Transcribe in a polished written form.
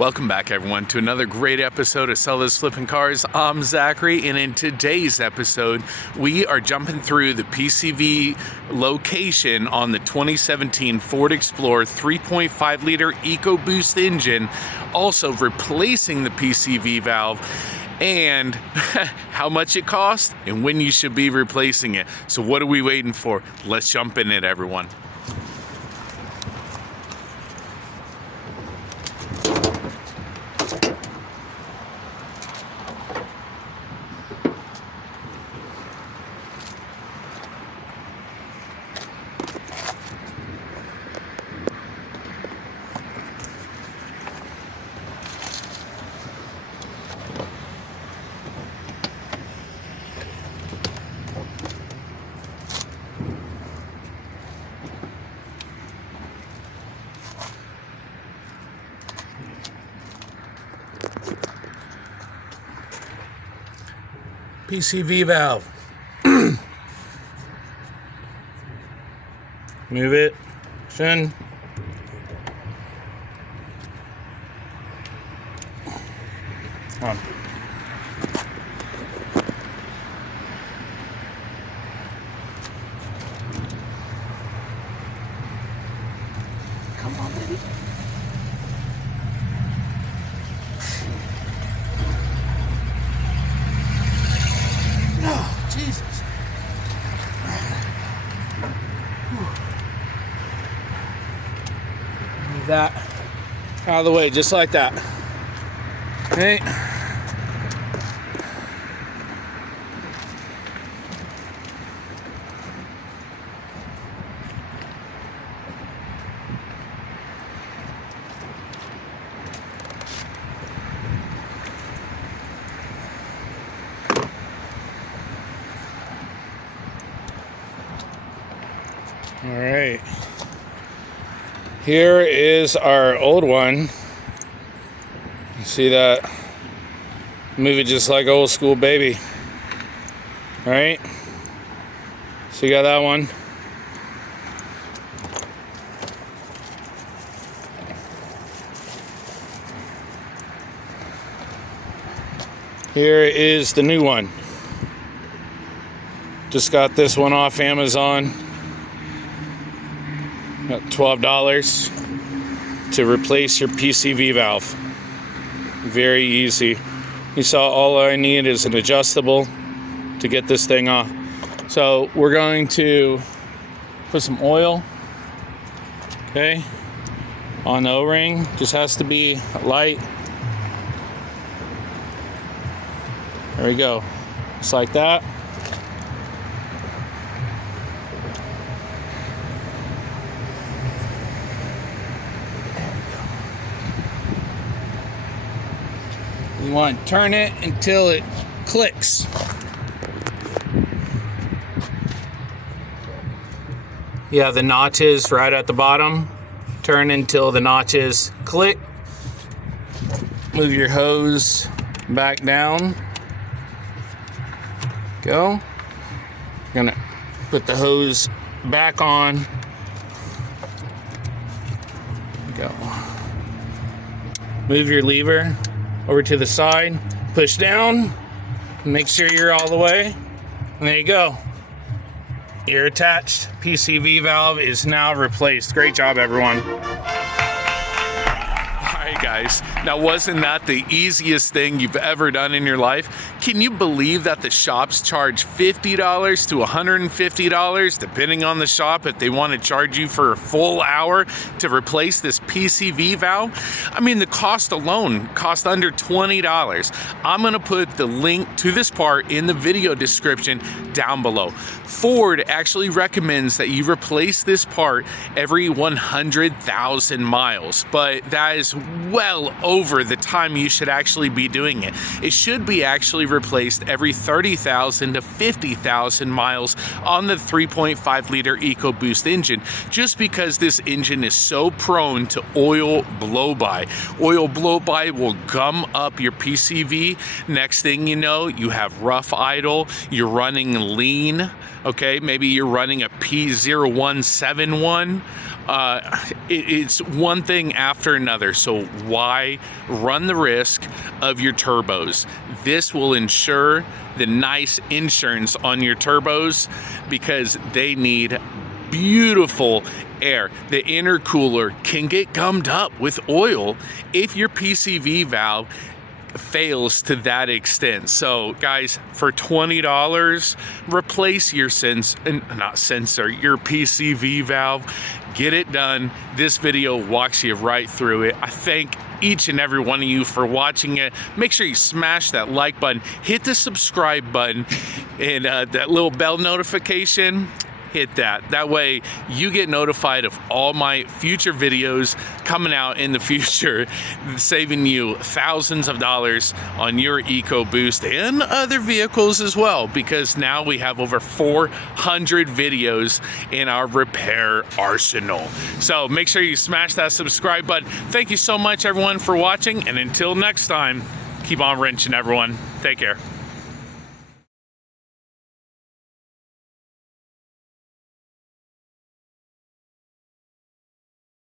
Welcome back, everyone, to another great episode of Sellers Flipping Cars. I'm Zachary, and in today's episode, we are jumping through the PCV location on the 2017 Ford Explorer 3.5 liter EcoBoost engine, also replacing the PCV valve, and how much it costs and when you should be replacing it. So what are we waiting for? Let's jump in it, everyone. PCV valve. Move it. Shin. On. Come on, baby. Oh, Jesus. Move that out of the way, just like that. Okay. All right, here is our old one. You see that? Move it just like old school, baby. All right, so you got that one. Here is the new one. Just got this one off Amazon. $12 to replace your PCV valve. Very easy. You saw all I need is an adjustable to get this thing off. So we're going to put some oil, okay, on the O-ring. Just has to be light. There we go. Just like that. You want to turn it until it clicks. You have the notches right at the bottom. Turn until the notches click. Move your hose back down. Go. You're gonna put the hose back on. Go. Move your lever over to the side, push down, make sure you're all the way, and there you go. Your attached PCV valve is now replaced. Great job, everyone. Alright guys, now wasn't that the easiest thing you've ever done in your life? Can you believe that the shops charge $50 to $150, depending on the shop, if they want to charge you for a full hour to replace this PCV valve? I mean, the cost alone costs under $20. I'm going to put the link to this part in the video description down below. Ford actually recommends that you replace this part every 100,000 miles, but that is well over the time you should actually be doing it. It should be actually replaced every 30,000 to 50,000 miles on the 3.5 liter EcoBoost engine, just because this engine is so prone to oil blow-by. Oil blow-by will gum up your PCV. Next thing you know, you have rough idle, you're running lean, okay? Maybe you're running a P0171. It's one thing after another. So why run the risk of your turbos? This will ensure the nice insurance on your turbos because they need beautiful air. The intercooler can get gummed up with oil if your PCV valve fails to that extent. So guys, for $20, replace your your PCV valve. Get it done. This video walks you right through it. I thank each and every one of you for watching it. Make sure you smash that like button, hit the subscribe button, and that little bell notification, hit that. That way you get notified of all my future videos coming out in the future, saving you thousands of dollars on your EcoBoost and other vehicles as well, because now we have over 400 videos in our repair arsenal. So make sure you smash that subscribe button. Thank you so much everyone for watching, and until next time, keep on wrenching everyone. Take care.